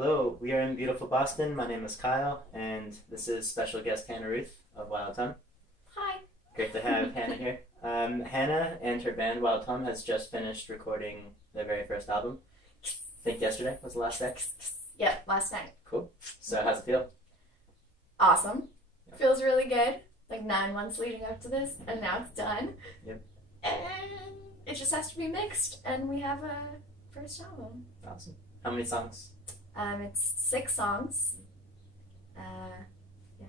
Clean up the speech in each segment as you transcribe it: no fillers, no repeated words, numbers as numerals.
Hello, we are in beautiful Boston. My name is Kyle, and this is special guest Hannah Rooth of Wild Tongue. Hi. Great to have Hannah here. Hannah and her band Wild Tongue has just finished recording their very first album. I think yesterday was the last day. Yep, last night. Cool. So how's it feel? Awesome. Feels really good. Like 9 months leading up to this, and now it's done. Yep. And it just has to be mixed, and we have a first album. Awesome. How many songs? It's 6 songs. Yeah,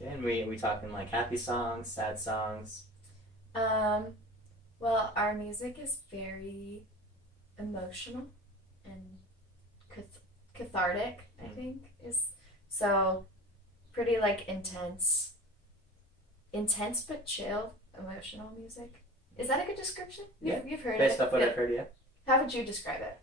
and we talking like happy songs, sad songs. Well, our music is very emotional and cathartic, I think, is so pretty like intense but chill emotional music. Is that a good description? You've heard Based it. off what I've heard, yeah. How would you describe it?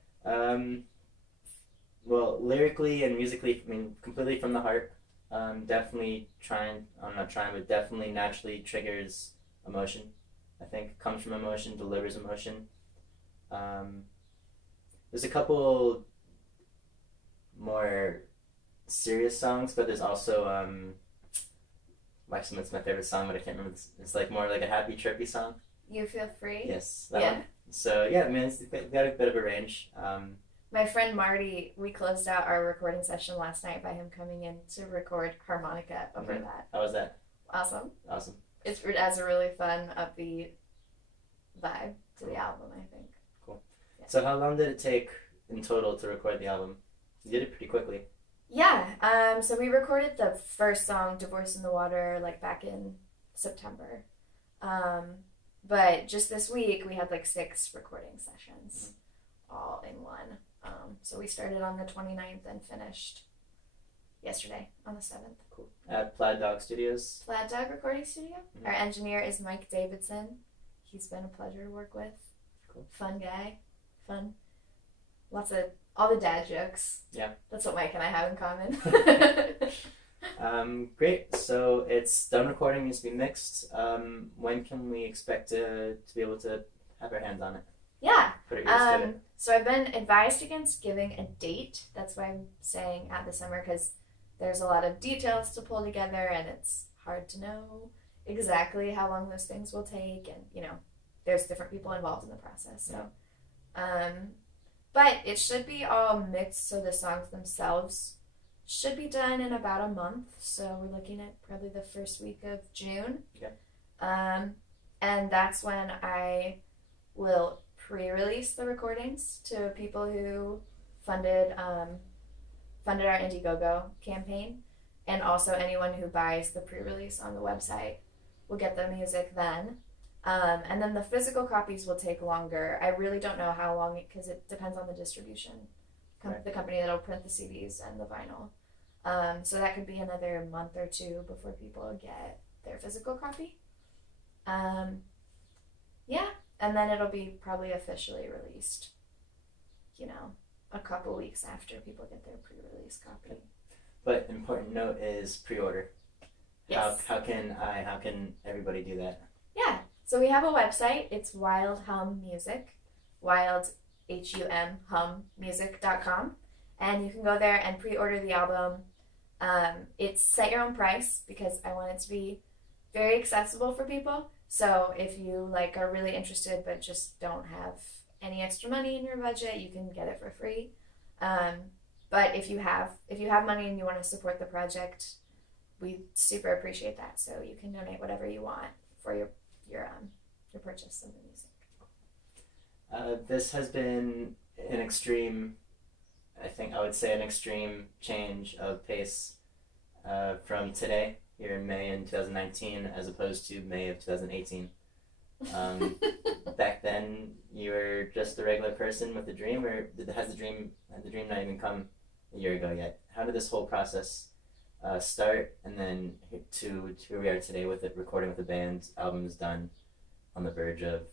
Well, lyrically and musically, I mean, completely from the heart. Definitely definitely naturally triggers emotion. I think comes from emotion, delivers emotion. There's a couple more serious songs, but there's also actually, it's my favorite song, but I can't remember. It's like more like a happy, trippy song. You Feel Free? Yes, that one. So yeah, I mean, it's got a bit of a range. My friend Marty, we closed out our recording session last night by him coming in to record harmonica over that. How was that? Awesome. Awesome. It has a really fun, upbeat vibe to the album, I think. Cool. Yeah. So how long did it take in total to record the album? You did it pretty quickly. Yeah. So we recorded the first song, Divorce in the Water, like back in September. But just this week, we had like 6 recording sessions all in one. So we started on the 29th and finished yesterday on the 7th. Cool. At Plaid Dog Studios. Plaid Dog Recording Studio. Mm-hmm. Our engineer is Mike Davidson. He's been a pleasure to work with. Cool. Fun guy. Fun. All the dad jokes. Yeah. That's what Mike and I have in common. Great. So it's done recording, needs to be mixed. When can we expect to be able to have our hands on it? Yeah. Put it to it. So I've been advised against giving a date. That's why I'm saying at the summer, because there's a lot of details to pull together and it's hard to know exactly how long those things will take, and there's different people involved in the process. So but it should be all mixed, so the songs themselves should be done in about a month. So we're looking at probably the first week of June. Okay. And that's when I will pre-release the recordings to people who funded our Indiegogo campaign, and also anyone who buys the pre-release on the website will get the music then. And then the physical copies will take longer. I really don't know how long, because it depends on the distribution, the company that'll print the CDs and the vinyl. So that could be another month or 2 before people get their physical copy. Yeah. And then it'll be probably officially released, a couple weeks after people get their pre-release copy. But important note is pre-order. Yes. How can everybody do that? Yeah. So we have a website. It's Wild Hum Music, Wild HUMmusic.com, and you can go there and pre-order the album. It's set your own price because I want it to be very accessible for people. So if you are really interested but just don't have any extra money in your budget, you can get it for free. But if you have money and you want to support the project, we super appreciate that. So you can donate whatever you want for your purchase of the music. This has been an extreme change of pace from today, here in May in 2019, as opposed to May of 2018. Back then, you were just a regular person with a dream, or had the dream not even come a year ago yet? How did this whole process start, and then to where we are today with it, recording with the band, albums done, on the verge of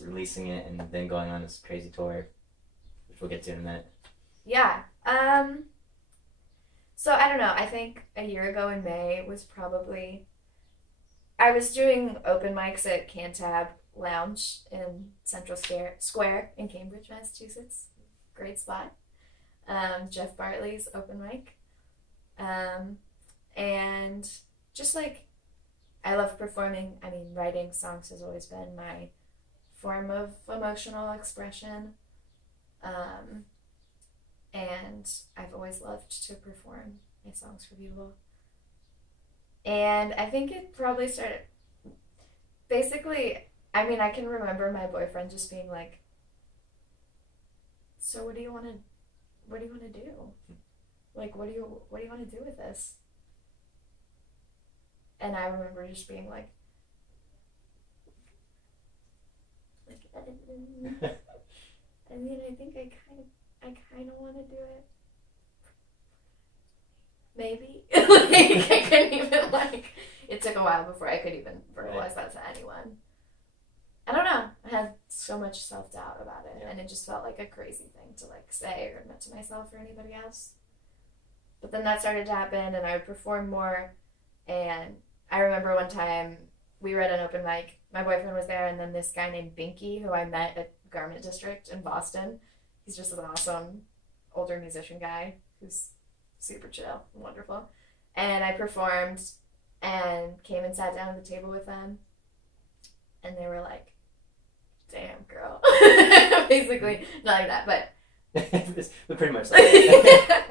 releasing it, and then going on this crazy tour, which we'll get to in a minute? Yeah. So I don't know. I think a year ago in May was probably, I was doing open mics at Cantab Lounge in Central Square in Cambridge, Massachusetts. Great spot. Jeff Bartley's open mic. And just like, I love performing. I mean, writing songs has always been my form of emotional expression. And I've always loved to perform my songs for people. And I think it probably started, basically, I mean, I can remember my boyfriend just being like, so what do you want to do? Like, what do you want to do with this? And I remember just being like I mean, I think I kind of want to do it. Maybe. Like, I couldn't even, like, it took a while before I could even verbalize that to anyone. I don't know. I had so much self-doubt about it, and it just felt like a crazy thing to, like, say or admit to myself or anybody else. But then that started to happen, and I would perform more, and I remember one time we were at an open mic. My boyfriend was there, and then this guy named Binky, who I met at Garment District in Boston. He's just an awesome older musician guy who's super chill and wonderful. And I performed and came and sat down at the table with them. And they were like, damn, girl. Basically, not like that, but... but pretty much like that.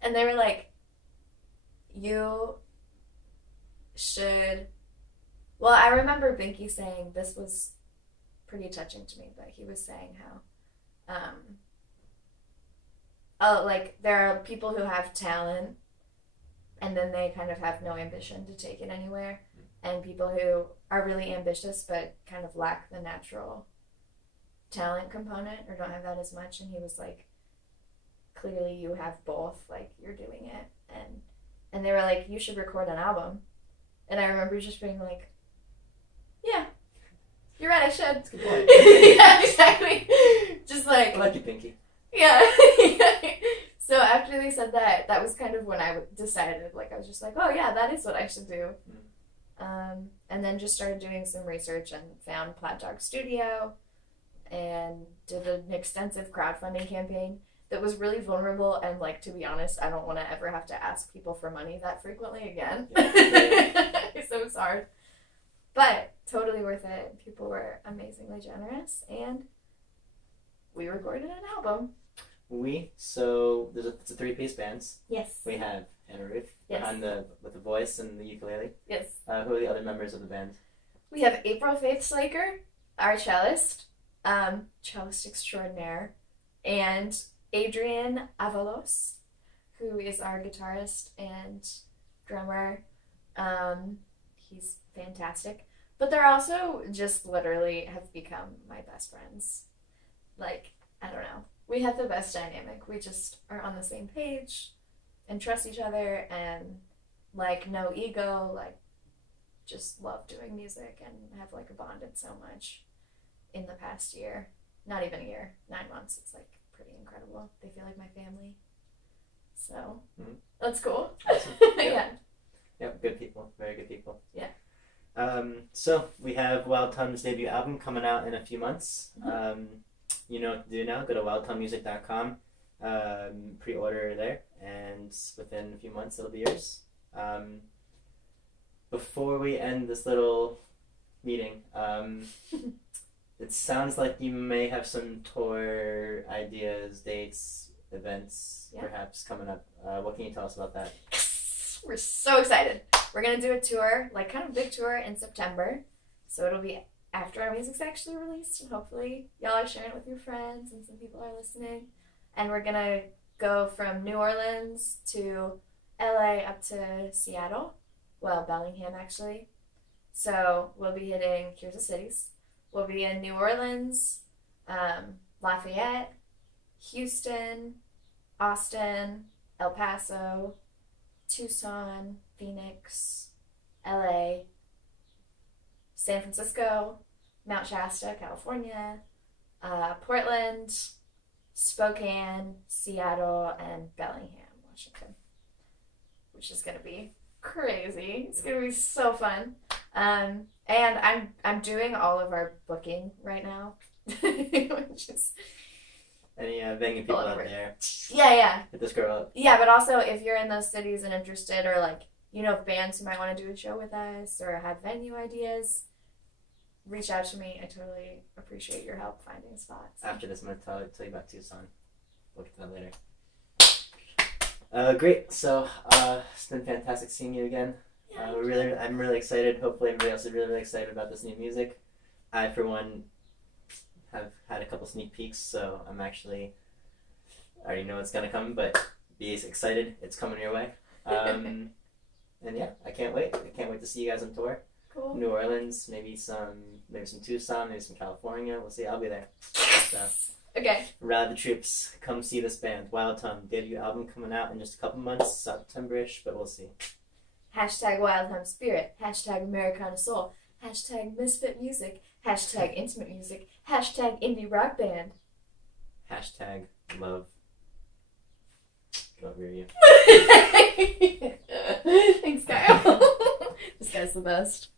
And they were like, you should... Well, I remember Binky saying, this was pretty touching to me, but he was saying how... like, there are people who have talent and then they kind of have no ambition to take it anywhere, and people who are really ambitious but kind of lack the natural talent component or don't have that as much. And he was like, clearly you have both, like, you're doing it. And they were like, you should record an album. And I remember just being like, yeah, you're right, I should. That's a good point. Yeah, exactly. Just like... I like you, Binky. Yeah. So after they said that, that was kind of when I decided, like, I was just like, oh yeah, that is what I should do. And then just started doing some research and found Plaid Dog Studio and did an extensive crowdfunding campaign that was really vulnerable, and, like, to be honest, I don't want to ever have to ask people for money that frequently again. So it's hard. But totally worth it. People were amazingly generous, and we recorded an album. So it's a three-piece band. Yes. We have Hannah Rooth Yes. with the voice and the ukulele. Yes. Who are the other members of the band? We have April Faith Slaker, our cellist extraordinaire, and Adrian Avalos, who is our guitarist and drummer. He's fantastic. But they're also just literally have become my best friends. Like, I don't know. We have the best dynamic. We just are on the same page and trust each other and, like, no ego, like, just love doing music and have, like, bonded so much in the past year. Not even a year, 9 months. It's, like, pretty incredible. They feel like my family. So, that's cool. Awesome. Yeah. Yep, good people. Very good people. Yeah. So we have Wild Tongue's debut album coming out in a few months. You know what to do now. Go to wildtonguemusic.com, pre-order there, and within a few months it'll be yours. Before we end this little meeting, it sounds like you may have some tour ideas, dates, events, perhaps coming up. What can you tell us about that? We're so excited. We're going to do a tour, like, kind of big tour in September. So it'll be after our music's actually released, and hopefully y'all are sharing it with your friends and some people are listening. And we're going to go from New Orleans to LA up to Seattle. Well, Bellingham, actually. So we'll be hitting, here's the cities. We'll be in New Orleans, Lafayette, Houston, Austin, El Paso, Tucson, Phoenix, LA, San Francisco, Mount Shasta, California, Portland, Spokane, Seattle, and Bellingham, Washington, which is going to be crazy. It's going to be so fun. And I'm doing all of our booking right now, which is... Any banging people out there? Yeah. Hit this girl up. Yeah, but also if you're in those cities and interested, or like you know bands who might want to do a show with us or have venue ideas, reach out to me. I totally appreciate your help finding spots. After this, I'm gonna tell you about Tucson. We'll get to that later. Great. So it's been fantastic seeing you again. Yeah, I'm really excited. Hopefully, everybody else is really, really excited about this new music. I, for one, have had a couple sneak peeks, so I already know it's gonna come, but be excited. It's coming your way. And yeah, I can't wait. I can't wait to see you guys on tour. Cool. New Orleans, maybe some Tucson, maybe some California. We'll see. I'll be there. So, Okay. rally the troops. Come see this band. Wild Tongue debut album coming out in just a couple months, September-ish, but we'll see. Hashtag Wild Hum Spirit. Hashtag Americana Soul. Hashtag Misfit Music. Hashtag Intimate Music. Hashtag Indie Rock Band. Hashtag love. Love you. Thanks, Kyle. This guy's the best.